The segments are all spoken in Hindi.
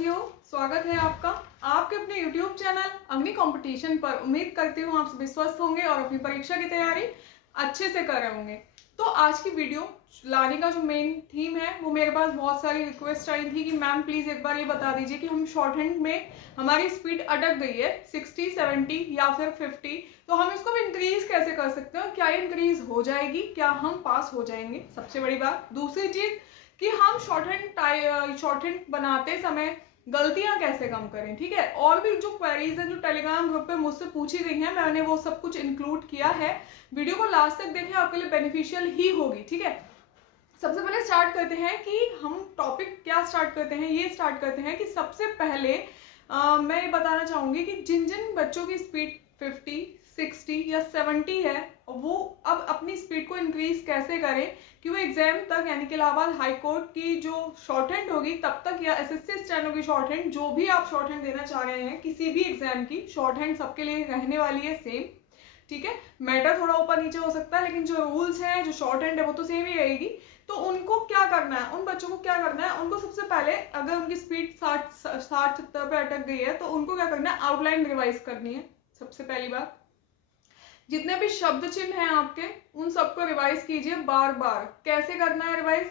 साथियों, स्वागत है आपका आपके अपने YouTube चैनल अग्नि कंपटीशन पर। उम्मीद करती हूँ आप सभी स्वस्थ होंगे और अपनी परीक्षा की तैयारी अच्छे से कर रहे होंगे। तो आज की वीडियो लाने का जो मेन थीम है वो मेरे पास बहुत सारी रिक्वेस्ट आई थी कि मैम प्लीज़ एक बार ये बता दीजिए कि हम शॉर्ट हैंड में हमारी स्पीड अटक गई है 60, 70 या फिर 50, तो हम इसको इंक्रीज कैसे कर सकते हैं, क्या ये इंक्रीज हो जाएगी, क्या हम पास हो जाएंगे, सबसे बड़ी बात। दूसरी चीज़ कि हम शॉर्ट हैंड बनाते समय गलतियां कैसे कम करें, ठीक है। और भी जो क्वेरीज हैं जो टेलीग्राम ग्रुप पे मुझसे पूछी गई हैं, मैंने वो सब कुछ इंक्लूड किया है। वीडियो को लास्ट तक देखें, आपके लिए बेनिफिशियल ही होगी, ठीक है। सबसे पहले स्टार्ट करते हैं कि हम टॉपिक क्या स्टार्ट करते हैं। ये स्टार्ट करते हैं कि सबसे पहले मैं ये बताना चाहूँगी कि जिन जिन बच्चों की स्पीड 50, 60 या 70 है, वो अब अपनी स्पीड को इंक्रीज कैसे करें कि वो एग्जाम तक, यानी कि इलाहाबाद हाई कोर्ट की जो शॉर्ट हैंड होगी तब तक, या एसएससी स्टेनो की शॉर्ट हैंड, जो भी आप शॉर्ट हैंड देना चाह रहे हैं, किसी भी एग्जाम की शॉर्ट हैंड सबके लिए रहने वाली है सेम, ठीक है। मैटर थोड़ा ऊपर नीचे हो सकता है, लेकिन जो रूल्स हैं, जो शॉर्ट हैंड है, वो तो सेम ही रहेगी। तो उनको क्या करना है, उन बच्चों को क्या करना है, उनको सबसे पहले अगर उनकी स्पीड 60-70 पे अटक गई है तो उनको क्या करना है, आउटलाइन रिवाइज करनी है। सबसे पहली बात, जितने भी शब्द चिन्ह हैं आपके, उन सबको रिवाइज कीजिए बार बार। कैसे करना है रिवाइज,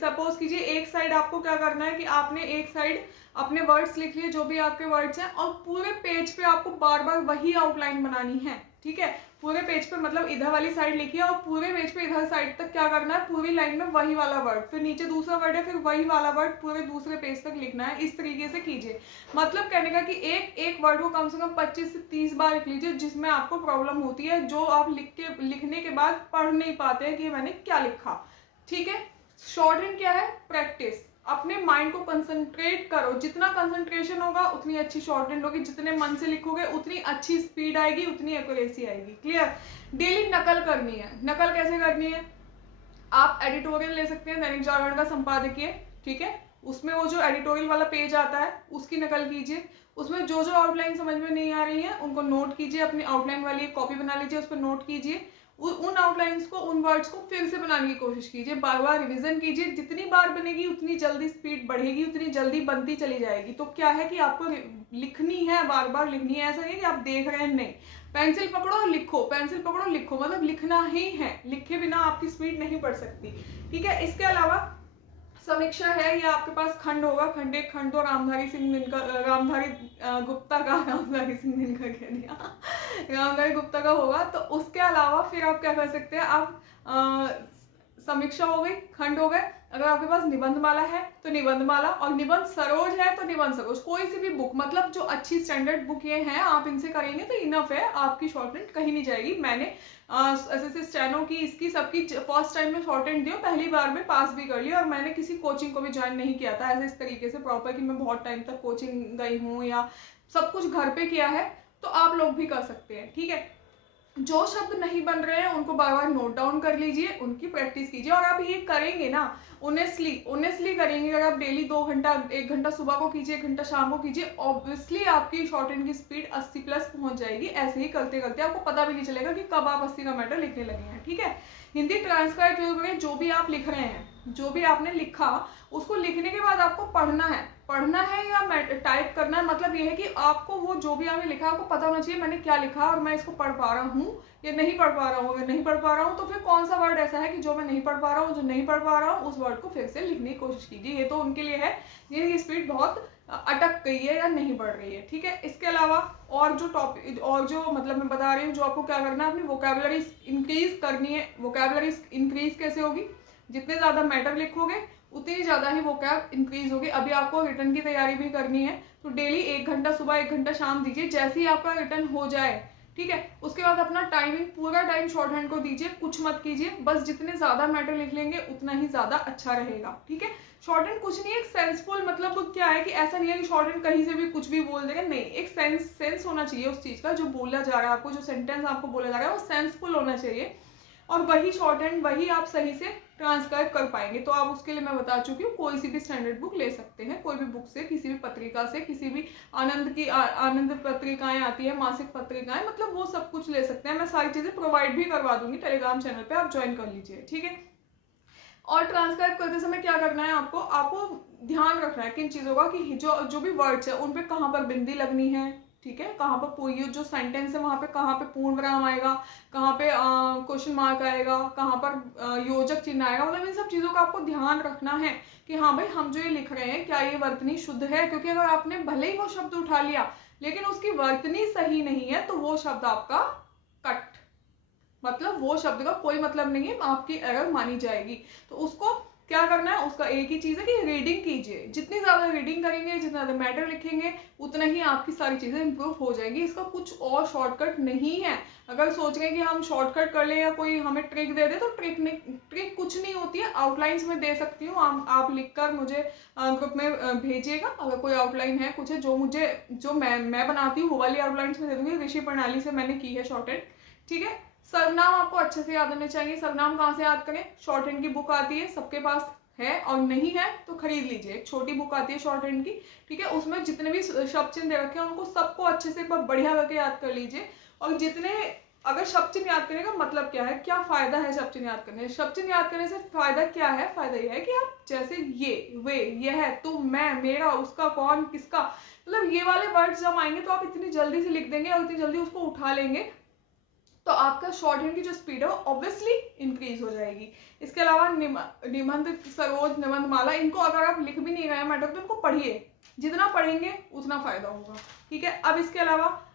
सपोज कीजिए एक साइड आपको क्या करना है कि आपने एक साइड अपने वर्ड्स लिख लिए, जो भी आपके वर्ड्स हैं, और पूरे पेज पे आपको बार बार वही आउटलाइन बनानी है, ठीक है। पूरे पेज पे मतलब इधर वाली साइड लिखिए और पूरे पेज पे इधर साइड तक क्या करना है, पूरी लाइन में वही वाला वर्ड, फिर नीचे दूसरा वर्ड है, फिर वही वाला वर्ड पूरे दूसरे पेज तक लिखना है। इस तरीके से कीजिए। मतलब कहने का कि एक एक वर्ड को कम से कम 25 से 30 बार लिख लीजिए, जिसमें आपको प्रॉब्लम होती है, जो आप लिखने के बाद पढ़ नहीं पाते हैं कि मैंने क्या लिखा, ठीक है। शॉर्ट हैंड क्या है, प्रैक्टिस। अपने माइंड को कंसंट्रेट करो, जितना कंसंट्रेशन होगा उतनी अच्छी शॉर्ट हैंड होगी, जितने मन से लिखोगे उतनी अच्छी स्पीड आएगी, उतनी एक्यूरेसी आएगी। क्लियर। डेली नकल करनी है। नकल कैसे करनी है, आप एडिटोरियल ले सकते हैं दैनिक जागरण का संपादकीय, ठीक है। उसमें वो जो एडिटोरियल वाला पेज आता है उसकी नकल कीजिए। उसमें जो जो आउटलाइन समझ में नहीं आ रही है उनको नोट कीजिए, अपनी आउटलाइन वाली एक कॉपी बना लीजिए, उस पर नोट कीजिए। उन आउटलाइंस को, उन वर्ड्स को फिर से बनाने की कोशिश कीजिए, बार बार रिवीजन कीजिए। जितनी बार बनेगी उतनी जल्दी स्पीड बढ़ेगी, उतनी जल्दी बनती चली जाएगी। तो क्या है कि आपको लिखनी है, बार बार लिखनी है। ऐसा नहीं कि आप देख रहे हैं, नहीं, पेंसिल पकड़ो लिखो, पेंसिल पकड़ो लिखो, मतलब लिखना ही है। लिखे बिना आपकी स्पीड नहीं बढ़ सकती, ठीक है। इसके अलावा समीक्षा है, ये आपके पास खंड होगा, खंड एक, खंड दो रामधारी सिंह दिनकर, रामधारी सिंह दिनकर कह दिया रामधारी गुप्ता का होगा। तो उसके अलावा फिर आप क्या कर सकते हैं, आप समीक्षा हो गई, खंड हो गए। अगर आपके पास निबंधमाला है तो निबंधमाला, और निबंध सरोज है तो निबंध सरोज, कोई सी भी बुक, मतलब जो अच्छी स्टैंडर्ड बुक ये हैं, आप इनसे करेंगे तो इनफ है, आपकी शॉर्ट हैंड कहीं नहीं जाएगी। मैंने एसएससी स्टेनो की, इसकी सबकी फर्स्ट टाइम में शॉर्ट हैंड दी, पहली बार में पास भी कर ली, और मैंने किसी कोचिंग को भी ज्वाइन नहीं किया था ऐसे इस तरीके से प्रॉपर कि मैं बहुत टाइम तक कोचिंग गई हूँ या सब कुछ घर पे किया है। तो आप लोग भी कर सकते हैं, ठीक है। जो शब्द नहीं बन रहे हैं उनको बार बार नोट डाउन कर लीजिए, उनकी प्रैक्टिस कीजिए। और आप ये करेंगे ना, ऑनेस्टली करेंगे, अगर आप डेली 2 घंटा, 1 घंटा सुबह को कीजिए, 1 घंटा शाम को कीजिए, ऑब्वियसली आपकी शॉर्ट हैंड की स्पीड 80 प्लस पहुंच जाएगी। ऐसे ही करते करते आपको पता भी नहीं चलेगा कि कब आप 80 का मैटर लिखने लगे हैं, ठीक है। हिंदी ट्रांसक्राइब करें, जो भी आप लिख रहे हैं, जो भी आपने लिखा, उसको लिखने के बाद आपको पढ़ना है या टाइप करना है। मतलब ये है कि आपको वो जो भी आपने लिखा आपको पता होना चाहिए मैंने क्या लिखा और मैं इसको पढ़ पा रहा हूँ या नहीं पढ़ पा रहा हूँ। अगर नहीं पढ़ पा रहा हूँ तो फिर कौन सा वर्ड ऐसा है कि जो मैं नहीं पढ़ पा रहा हूँ, जो नहीं पढ़ पा रहा हूँ, उस वर्ड को फिर से लिखने की कोशिश कीजिए। ये तो उनके लिए है जिनकी स्पीड बहुत अटक गई है या नहीं बढ़ रही है, ठीक है। इसके अलावा और जो टॉपिक, और जो मतलब मैं बता रही हूँ, जो आपको क्या करना है, अपनी वोकैबुलरी इंक्रीज करनी है। वोकैबुलरी इंक्रीज कैसे होगी, जितने ज़्यादा मैटर लिखोगे उतनी ज़्यादा ही वोकैब इंक्रीज होगी। अभी आपको रिटर्न की तैयारी भी करनी है, तो डेली 1 घंटा सुबह, 1 घंटा शाम दीजिए। जैसे ही आपका रिटर्न हो जाए, ठीक है, उसके बाद अपना टाइमिंग, पूरा टाइम शॉर्ट हैंड को दीजिए, कुछ मत कीजिए। बस जितने ज़्यादा मैटर लिख लेंगे उतना ही ज़्यादा अच्छा रहेगा, ठीक है। शॉर्ट हैंड कुछ नहीं है, एक सेंसफुल, मतलब क्या है कि ऐसा नहीं है कि शॉर्ट हैंड कहीं से भी कुछ भी बोल देगा, नहीं, एक सेंस होना चाहिए उस चीज़ का, जो बोला जा रहा है आपको, जो सेंटेंस आपको बोला जा रहा है वो सेंसफुल होना चाहिए, और वही शॉर्ट हैंड, वही आप सही से ट्रांसक्राइब कर पाएंगे। तो आप उसके लिए मैं बता चुकी हूँ, कोई सी भी स्टैंडर्ड बुक ले सकते हैं, कोई भी बुक से, किसी भी पत्रिका से, किसी भी आनंद पत्रिकाएं आती है, मासिक पत्रिकाएं, मतलब वो सब कुछ ले सकते हैं। मैं सारी चीज़ें प्रोवाइड भी करवा दूंगी टेलीग्राम चैनल पे, आप ज्वाइन कर लीजिए, ठीक है। और ट्रांसक्राइब करते समय क्या करना है आपको, आपको ध्यान रखना है किन चीज़ों का, कि जो जो भी वर्ड्स है उन पे कहाँ पर बिंदी लगनी है, ठीक है, कहाँ पर ये जो सेंटेंस है वहाँ पे कहाँ पे पूर्ण विराम आएगा, कहाँ पे क्वेश्चन मार्क आएगा, कहाँ पर योजक चिन्ह आएगा, मतलब इन सब चीज़ों का आपको ध्यान रखना है कि हाँ भाई हम जो ये लिख रहे हैं क्या ये वर्तनी शुद्ध है। क्योंकि अगर आपने भले ही वो शब्द उठा लिया लेकिन उसकी वर्तनी सही नहीं है तो वो शब्द आपका कट, मतलब वो शब्द का कोई मतलब नहीं है, आपकी एरर मानी जाएगी। तो उसको क्या करना है, उसका एक ही चीज़ है कि रीडिंग कीजिए, जितनी ज़्यादा रीडिंग करेंगे, जितना ज़्यादा मैटर लिखेंगे, उतना ही आपकी सारी चीज़ें इंप्रूव हो जाएंगी। इसका कुछ और शॉर्टकट नहीं है। अगर सोच रहे हैं कि हम शॉर्टकट कर लें या कोई हमें ट्रिक दे दे, तो ट्रिक कुछ नहीं होती है। आउटलाइंस में दे सकती हूँ, आप लिख कर मुझे ग्रुप में भेजिएगा। अगर कोई आउटलाइन है कुछ है जो मैं बनाती हूँ वो वाली आउटलाइंस में दे दूँगी। ऋषि प्रणाली से मैंने की है शॉर्टहैंड, ठीक है। सर्वनाम आपको अच्छे से याद होने चाहिए। सर्वनाम कहाँ से याद करें, शॉर्ट हैंड की बुक आती है, सबके पास है, और नहीं है तो खरीद लीजिए। एक छोटी बुक आती है शॉर्ट हैंड की, ठीक है, उसमें जितने भी शब्द चिन्ह दे रखे हैं उनको सबको अच्छे से एक बार बढ़िया करके याद कर लीजिए। और जितने अगर शब्द चिन्ह याद करने का मतलब क्या है, क्या फायदा है शब्द चिन्ह याद करने से, शब्द चिन्ह याद करने से फायदा क्या है, फायदा यह है कि आप जैसे ये, वे, यह, तुम, मैं, मेरा, उसका, कौन, किसका, मतलब ये वाले वर्ड्स जब आएंगे तो आप इतनी जल्दी से लिख देंगे और इतनी जल्दी उसको उठा लेंगे, तो आपका शॉर्ट हैंड की जो स्पीड है वो ऑब्वियसली इंक्रीज हो जाएगी। इसके अलावा निबंध, सरोज, निबंध माला, इनको अगर आप लिख भी नहीं रहे हैं मैटर तो इनको पढ़िए, जितना पढ़ेंगे उतना फायदा होगा, ठीक है। अब इसके अलावा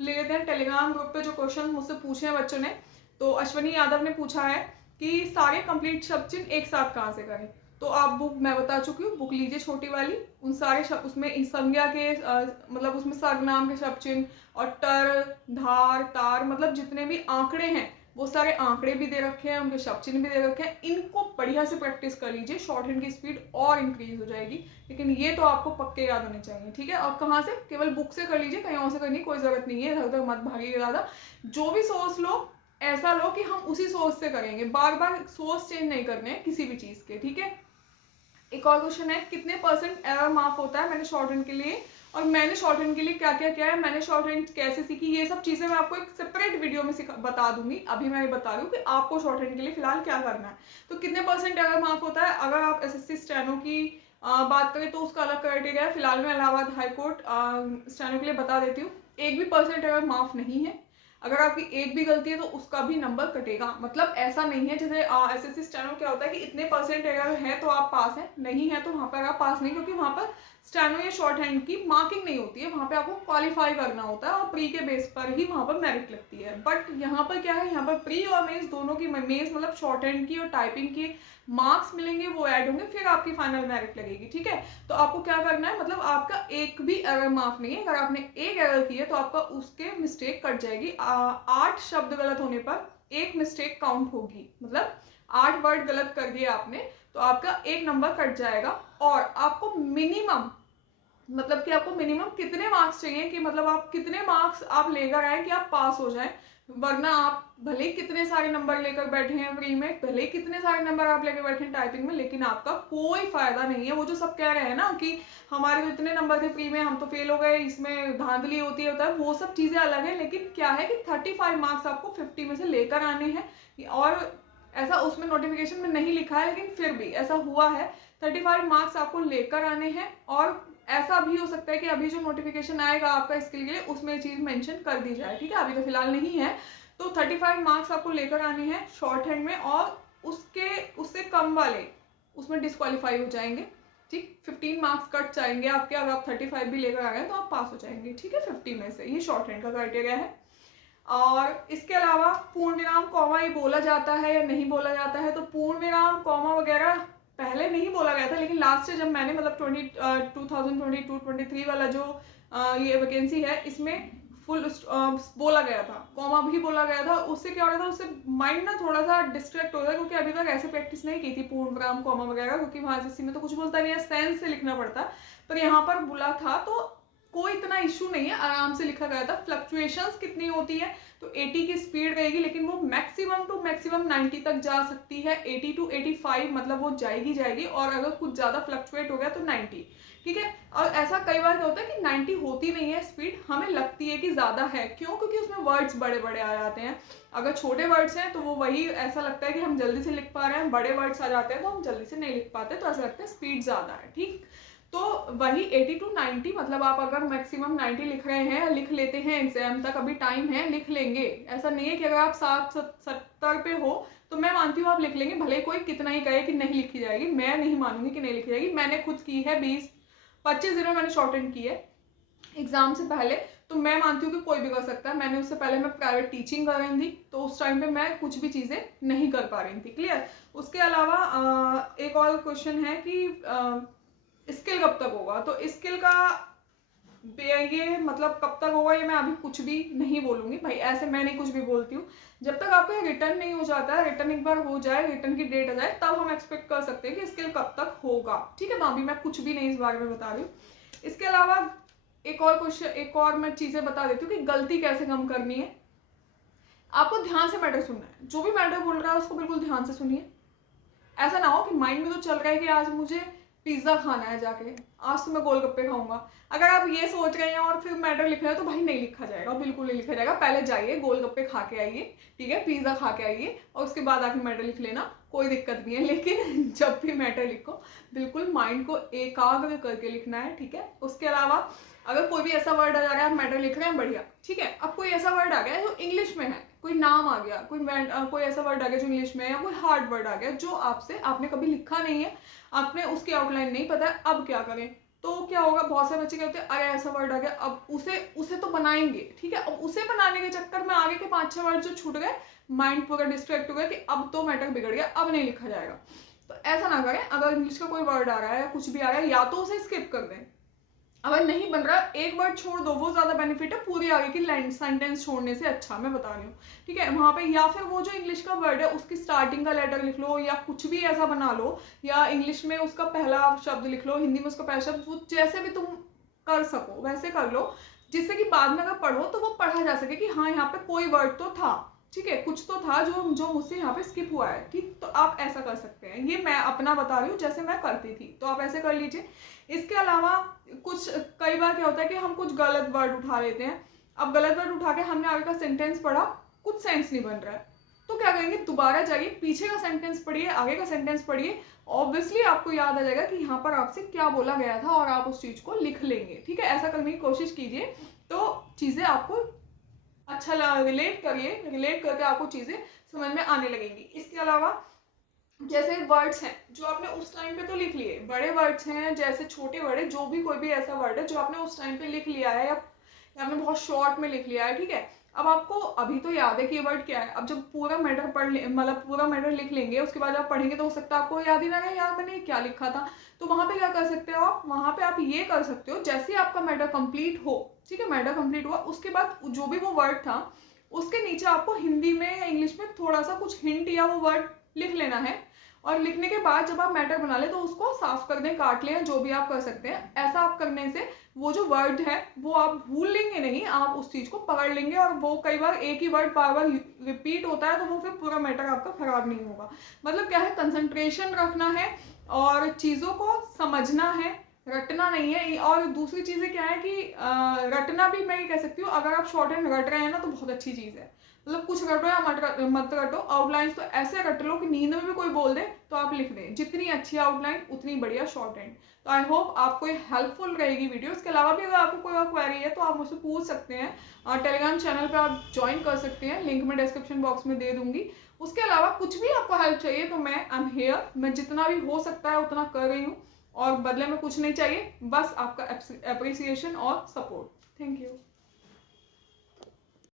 ले लेते हैं टेलीग्राम ग्रुप पे जो क्वेश्चन मुझसे पूछे हैं बच्चों ने। तो अश्वनी यादव ने पूछा है कि सारे कंप्लीट शब्द चिन्ह एक साथ कहाँ से करें। तो आप बुक मैं बता चुकी हूँ, बुक लीजिए छोटी वाली, उन सारे शब्द उसमें संज्ञा के मतलब उसमें सर्वनाम के शब्द चिन्ह और टर, धार, तार, मतलब जितने भी आंकड़े हैं वो सारे आंकड़े भी दे रखे हैं, उनके शब्द चिन्ह भी दे रखे हैं। इनको बढ़िया से प्रैक्टिस कर लीजिए, शॉर्ट हैंड की स्पीड और इंक्रीज हो जाएगी। लेकिन ये तो आपको पक्के याद होने चाहिए, ठीक है। और कहाँ से, केवल बुक से कर लीजिए, कहीं और से करने की कोई जरूरत नहीं है, इधर उधर मत भागिए ज़्यादा। जो भी सोर्स लो ऐसा लो कि हम उसी सोर्स से करेंगे, बार बार सोर्स चेंज नहीं करने हैं किसी भी चीज़ के, ठीक है। एक और क्वेश्चन है, कितने % एरर माफ होता है मैंने शॉर्ट हैंड के लिए, और मैंने शॉर्ट हैंड के लिए क्या क्या किया है, मैंने शॉर्ट हैंड कैसे सीखी, ये सब चीज़ें मैं आपको एक सेपरेट वीडियो में बता दूंगी। अभी मैं ये बता रही हूँ कि आपको शॉर्ट हैंड के लिए फिलहाल क्या करना है। तो कितने % एरर माफ होता है, अगर आप एसएससी स्टेनो की बात करें तो उसका अलग क्राइटेरिया है। फिलहाल मैं इलाहाबाद हाईकोर्ट स्टेनो के लिए बता देती हूँ, 1 भी % एरर माफ नहीं है। अगर आपकी एक भी गलती है तो उसका भी नंबर कटेगा। मतलब ऐसा नहीं है जैसे एसएससी स्टेनो क्या होता है कि इतने % अगर है तो आप पास हैं, नहीं है तो वहाँ पर आप पास नहीं, क्योंकि वहाँ पर स्टेनो या शॉर्ट हैंड की मार्किंग नहीं होती है, वहाँ पे आपको क्वालिफाई करना होता है और प्री के बेस पर ही वहाँ पर मेरिट लगती है। बट यहाँ पर क्या है, यहाँ पर प्री और मेंस दोनों की, मेंस मतलब शॉर्ट हैंड की और टाइपिंग की मार्क्स मिलेंगे, वो ऐड होंगे, फिर आपकी फाइनल मेरिट लगेगी, ठीक है। तो आपको क्या करना है, मतलब आपका एक भी एरर माफ नहीं है। अगर आपने एक एरर की है तो आपका उसके मिस्टेक कट जाएगी। 8 शब्द गलत होने पर 1 मिस्टेक काउंट होगी, मतलब 8 वर्ड गलत कर दिए आपने तो आपका 1 नंबर कट जाएगा। और आपको मिनिमम, मतलब कि आपको मिनिमम कितने मार्क्स चाहिए, कि मतलब आप कितने मार्क्स आप लेकर आए कि आप पास हो जाए, वरना आप भले ही कितने सारे नंबर लेकर बैठे हैं प्री में, भले ही कितने सारे नंबर आप लेकर बैठे हैं टाइपिंग में, लेकिन आपका कोई फायदा नहीं है। वो जो सब कह रहे हैं ना कि हमारे तो इतने नंबर थे प्री में, हम तो फेल हो गए, इसमें धांधली होती है, वो सब चीज़ें अलग है। लेकिन क्या है कि 35 मार्क्स आपको 50 में से लेकर आने हैं। और ऐसा उसमें नोटिफिकेशन में नहीं लिखा है, लेकिन फिर भी ऐसा हुआ है, 35 मार्क्स आपको लेकर आने हैं। और ऐसा भी हो सकता है कि अभी जो नोटिफिकेशन आएगा आपका इसके लिए उसमें चीज़ मेंशन कर दी जाए, ठीक है, अभी तो फिलहाल नहीं है। तो 35 मार्क्स आपको लेकर आने हैं शॉर्ट हैंड में, और उससे कम वाले उसमें डिस्क्वालीफाई हो जाएंगे, ठीक। 15 मार्क्स कट जाएंगे आपके, अगर आप 35 भी लेकर आ गए तो आप पास हो जाएंगे, ठीक है, 50 में से। ये शॉर्ट हैंड का क्राइटेरिया है। और इसके अलावा पूर्ण विराम कॉमा ये बोला जाता है या नहीं बोला जाता है, तो पूर्ण विराम कॉमा वगैरह पहले नहीं बोला गया था, लेकिन लास्ट से जब मैंने मतलब 2022-23 वाला जो ये वैकेंसी है इसमें फुल बोला गया था, कॉमा भी बोला गया था। उससे क्या हो रहा था, उससे माइंड ना थोड़ा सा डिस्ट्रैक्ट हो रहा है, क्योंकि अभी तक ऐसे प्रैक्टिस नहीं की थी पूर्ण विराम कॉमा वगैरह, क्योंकि वहाँ एसएससी में तो कुछ बोलता नहीं है, सेंस से लिखना पड़ता। पर यहाँ पर बोला था तो कोई इतना इशू नहीं है, आराम से लिखा गया था। फ्लक्चुएशंस कितनी होती है, तो 80 की स्पीड रहेगी, लेकिन वो मैक्सिमम टू मैक्सिमम 90 तक जा सकती है। 80 to 85 मतलब वो जाएगी। और अगर कुछ ज़्यादा फ्लक्चुएट हो गया तो 90, ठीक है। और ऐसा कई बार क्या होता है कि 90 होती नहीं है स्पीड, हमें लगती है कि ज़्यादा है, क्यों? क्योंकि उसमें वर्ड्स बड़े बड़े आ जाते हैं। अगर छोटे वर्ड्स हैं तो वो वही ऐसा लगता है कि हम जल्दी से लिख पा रहे हैं, बड़े वर्ड्स आ जाते हैं तो हम जल्दी से नहीं लिख पाते, तो ऐसा लगता है स्पीड ज़्यादा है। ठीक, तो वही 80 to 90, मतलब आप अगर मैक्सिमम 90 लिख रहे हैं, लिख लेते हैं, एग्जाम तक अभी टाइम है, लिख लेंगे। ऐसा नहीं है कि अगर आप 60-70 पे हो तो मैं मानती हूँ आप लिख लेंगे, भले कोई कितना ही कहे कि नहीं लिखी जाएगी, मैं नहीं मानूंगी कि नहीं लिखी जाएगी। मैंने खुद की है 20-25 दिनों मैंने शॉर्ट हैंड की है एग्जाम से पहले, तो मैं मानती हूँ कि कोई भी कर सकता है। मैंने उससे पहले मैं प्राइवेट टीचिंग कर रही थी, तो उस टाइम पे मैं कुछ भी चीज़ें नहीं कर पा रही थी। क्लियर। उसके अलावा एक और क्वेश्चन है कि स्किल कब तक होगा, तो स्किल का ये मतलब कब तक होगा ये मैं अभी कुछ भी नहीं बोलूँगी भाई, ऐसे मैं नहीं कुछ भी बोलती हूँ। जब तक आपका रिटर्न नहीं हो जाता है, रिटर्न एक बार हो जाए, रिटर्न की डेट आ जाए, तब हम एक्सपेक्ट कर सकते हैं कि स्किल कब तक होगा। ठीक है, तो अभी मैं कुछ भी नहीं इस बारे में बता रही हूँ। इसके अलावा एक और क्वेश्चन, एक और मैं चीज़ें बता देती हूँ कि गलती कैसे कम करनी है। आपको ध्यान से मैटर सुनना है, जो भी मैटर बोल रहा है उसको बिल्कुल ध्यान से सुनिए। ऐसा ना हो कि माइंड में तो चल रहा है कि आज मुझे पिज्ज़ा खाना है जाके, आज तो मैं गोलगप्पे खाऊंगा। अगर आप ये सोच रहे हैं और फिर मैटर लिख रहे हैं तो भाई नहीं लिखा जाएगा, बिल्कुल नहीं लिखा जाएगा। पहले जाइए गोलगप्पे खा के आइए, ठीक है, पिज्ज़ा खा के आइए, और उसके बाद आके मैटर लिख लेना, कोई दिक्कत नहीं है। लेकिन जब भी मैटर लिखो बिल्कुल माइंड को एकाग्र करके लिखना है, ठीक है। उसके अलावा अगर कोई भी ऐसा वर्ड आ जा रहा है, आप मैटर लिख रहे हैं, बढ़िया, ठीक है। अब कोई ऐसा वर्ड आ गया जो इंग्लिश में है, कोई नाम आ गया, कोई ऐसा वर्ड आ गया जो इंग्लिश में है, या कोई हार्ड वर्ड आ गया जो आपने कभी लिखा नहीं है, आपने उसकी आउटलाइन नहीं पता है, अब क्या करें? तो क्या होगा, बहुत सारे बच्चे क्या होते हैं, अरे ऐसा वर्ड आ गया, अब उसे तो बनाएंगे, ठीक है। अब उसे बनाने के चक्कर में आगे के 5-6 वर्ड जो छूट गए, माइंड पूरा डिस्ट्रैक्ट हो गया कि अब तो मैटर बिगड़ गया, अब नहीं लिखा जाएगा। तो ऐसा ना करें। अगर इंग्लिश का कोई वर्ड आ रहा है या कुछ भी आ रहा है, या तो उसे स्किप कर दें, अगर नहीं बन रहा एक वर्ड छोड़ दो, वो ज्यादा बेनिफिट है पूरी आगे की सेंटेंस छोड़ने से, अच्छा मैं बता रही हूँ, ठीक है, वहां पे। या फिर वो जो इंग्लिश का वर्ड है उसकी स्टार्टिंग का लेटर लिख लो, या कुछ भी ऐसा बना लो, या इंग्लिश में उसका पहला शब्द लिख लो, हिंदी में उसका पहला शब्द, वो जैसे भी तुम कर सको वैसे कर लो, जिससे कि बाद में अगर पढ़ो तो वो पढ़ा जा सके कि हाँ यहाँ पे कोई वर्ड तो था, ठीक है, कुछ तो था जो मुझसे यहाँ पे स्किप हुआ है। ठीक, तो आप ऐसा कर सकते हैं, ये मैं अपना बता रही हूँ जैसे मैं करती थी, तो आप ऐसे कर लीजिए। इसके अलावा कुछ कई बार क्या होता है कि हम कुछ गलत वर्ड उठा लेते हैं। अब गलत वर्ड उठा के हमने आगे का सेंटेंस पढ़ा, कुछ सेंस नहीं बन रहा है, तो क्या करेंगे, दोबारा जाइए, पीछे का सेंटेंस पढ़िए, आगे का सेंटेंस पढ़िए, ऑब्वियसली आपको याद आ जाएगा कि यहाँ पर आपसे क्या बोला गया था, और आप उस चीज को लिख लेंगे। ठीक है, ऐसा करने की कोशिश कीजिए, तो चीजें आपको अच्छा रिलेट करिए, रिलेट करके आपको चीजें समझ में आने लगेंगी। इसके अलावा जैसे वर्ड्स हैं जो आपने उस टाइम पे तो लिख लिए, बड़े वर्ड्स हैं जैसे छोटे बड़े, जो भी कोई भी ऐसा वर्ड है जो आपने उस टाइम पे लिख लिया है, या आपने बहुत शॉर्ट में लिख लिया है, ठीक है। अब आपको अभी तो याद है कि ये वर्ड क्या है, अब जब पूरा मैटर पढ़ ले, मतलब पूरा मैटर लिख लेंगे, उसके बाद आप पढ़ेंगे तो हो सकता है आपको याद ही ना रहे, यार मैंने क्या लिखा था। तो वहां पे क्या कर सकते हो आप, वहां पे आप ये कर सकते हो, जैसे आपका मैटर कंप्लीट हो, ठीक है, मैटर कंप्लीट हुआ, उसके बाद जो भी वो वर्ड था उसके नीचे आपको हिंदी में या इंग्लिश में थोड़ा सा कुछ हिंट या वो वर्ड लिख लेना है, और लिखने के बाद जब आप मैटर बना ले तो उसको साफ कर दें, काट लें, जो भी आप कर सकते हैं। ऐसा आप करने से वो जो वर्ड है वो आप भूल लेंगे नहीं, आप उस चीज को पकड़ लेंगे, और वो कई बार एक ही वर्ड बार बार रिपीट होता है तो वो फिर पूरा मैटर आपका खराब नहीं होगा। मतलब क्या है, कंसंट्रेशन रखना है और चीजों को समझना है, रटना नहीं है। और दूसरी चीजें क्या है कि रटना भी मैं ये कह सकती हूँ, अगर आप शॉर्ट हैंड रट रहे हैं ना तो बहुत अच्छी चीज है, मतलब कुछ रटो या मत रटो, आउटलाइंस तो ऐसे रट लो कि नींद में भी कोई बोल दे तो आप लिख दें, जितनी अच्छी आउटलाइन उतनी बढ़िया शॉर्ट हैंड। तो आई होप आपको ये हेल्पफुल रहेगी वीडियो। इसके अलावा भी अगर आपको कोई और क्वेरी है तो आप मुझसे पूछ सकते हैं, और टेलीग्राम चैनल पे आप ज्वाइन कर सकते हैं, लिंक मैं डिस्क्रिप्शन बॉक्स में दे दूंगी। उसके अलावा कुछ भी आपको हेल्प चाहिए तो मैं आई एम हेयर, मैं जितना भी हो सकता है उतना कर रही हूँ, और बदले में कुछ नहीं चाहिए, बस आपका अप्रिसिएशन और सपोर्ट। Thank you.